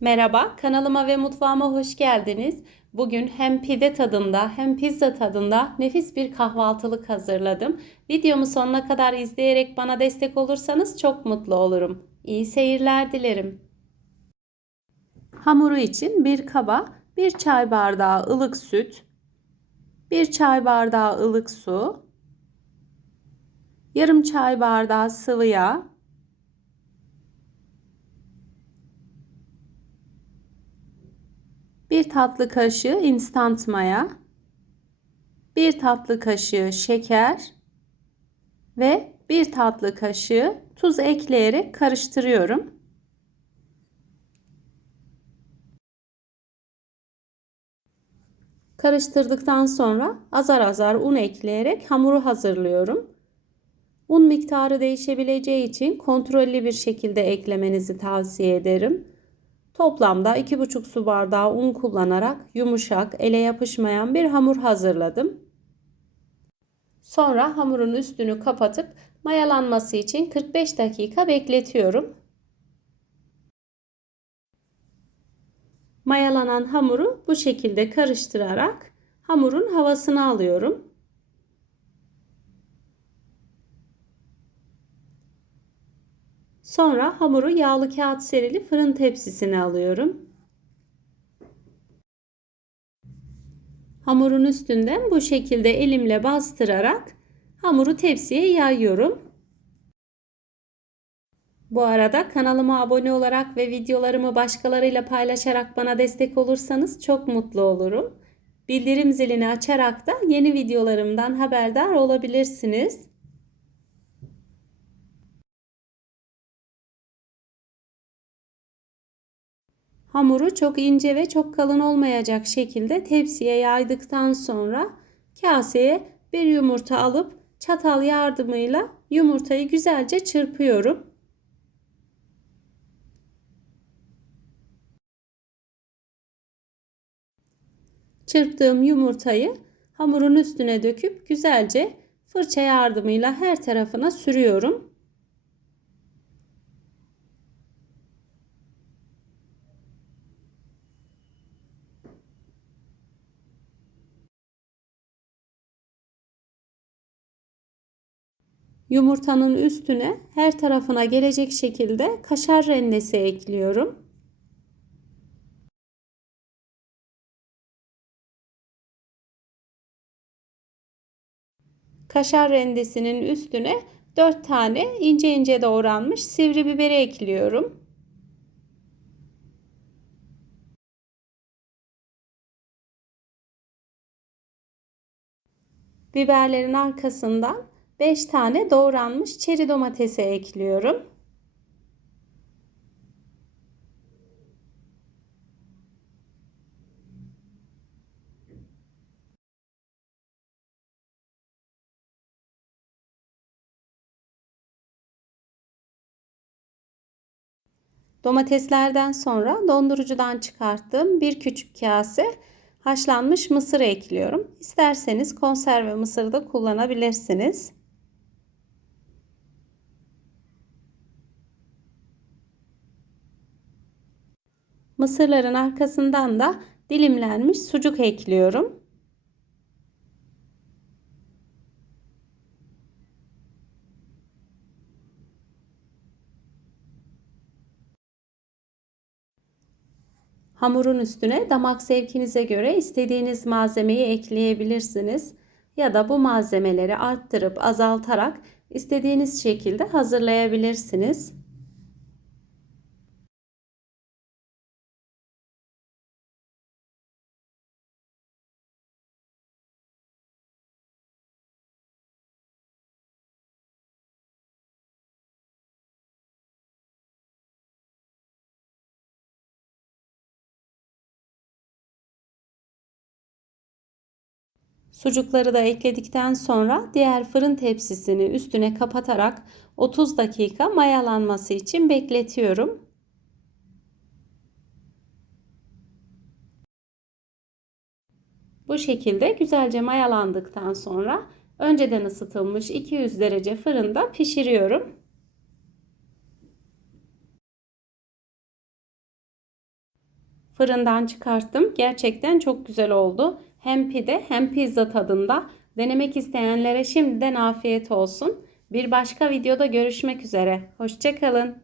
Merhaba, kanalıma ve mutfağıma hoş geldiniz. Bugün hem pide tadında hem pizza tadında nefis bir kahvaltılık hazırladım. Videomu sonuna kadar izleyerek bana destek olursanız çok mutlu olurum. İyi seyirler dilerim. Hamuru için bir kaba 1 çay bardağı ılık süt, 1 çay bardağı ılık su, yarım çay bardağı sıvı yağ, 1 tatlı kaşığı instant maya, 1 tatlı kaşığı şeker ve 1 tatlı kaşığı tuz ekleyerek karıştırıyorum. Karıştırdıktan sonra azar azar un ekleyerek hamuru hazırlıyorum. Un miktarı değişebileceği için kontrollü bir şekilde eklemenizi tavsiye ederim. Toplamda 2,5 su bardağı un kullanarak yumuşak, ele yapışmayan bir hamur hazırladım. Sonra hamurun üstünü kapatıp mayalanması için 45 dakika bekletiyorum. Mayalanan hamuru bu şekilde karıştırarak hamurun havasını alıyorum. Sonra hamuru yağlı kağıt serili fırın tepsisine alıyorum. Hamurun üstünden bu şekilde elimle bastırarak hamuru tepsiye yayıyorum. Bu arada kanalıma abone olarak ve videolarımı başkalarıyla paylaşarak bana destek olursanız çok mutlu olurum. Bildirim zilini açarak da yeni videolarımdan haberdar olabilirsiniz. Hamuru çok ince ve çok kalın olmayacak şekilde tepsiye yaydıktan sonra kaseye bir yumurta alıp çatal yardımıyla yumurtayı güzelce çırpıyorum. Çırptığım yumurtayı hamurun üstüne döküp güzelce fırça yardımıyla her tarafına sürüyorum. Yumurtanın üstüne her tarafına gelecek şekilde kaşar rendesi ekliyorum. Kaşar rendesinin üstüne 4 tane ince ince doğranmış sivri biberi ekliyorum. Biberlerin arkasından 5 tane doğranmış çeri domatesi ekliyorum. Domateslerden sonra dondurucudan çıkarttığım bir küçük kase haşlanmış mısır ekliyorum. İsterseniz konserve mısır da kullanabilirsiniz. Mısırların arkasından da dilimlenmiş sucuk ekliyorum. Hamurun üstüne damak zevkinize göre istediğiniz malzemeyi ekleyebilirsiniz ya da bu malzemeleri arttırıp azaltarak istediğiniz şekilde hazırlayabilirsiniz. Sucukları da ekledikten sonra diğer fırın tepsisini üstüne kapatarak 30 dakika mayalanması için bekletiyorum. Bu şekilde güzelce mayalandıktan sonra önceden ısıtılmış 200 derece fırında pişiriyorum. Fırından çıkarttım. Gerçekten çok güzel oldu. Hem pide hem pizza tadında. Denemek isteyenlere şimdiden afiyet olsun. Bir başka videoda görüşmek üzere. Hoşçakalın.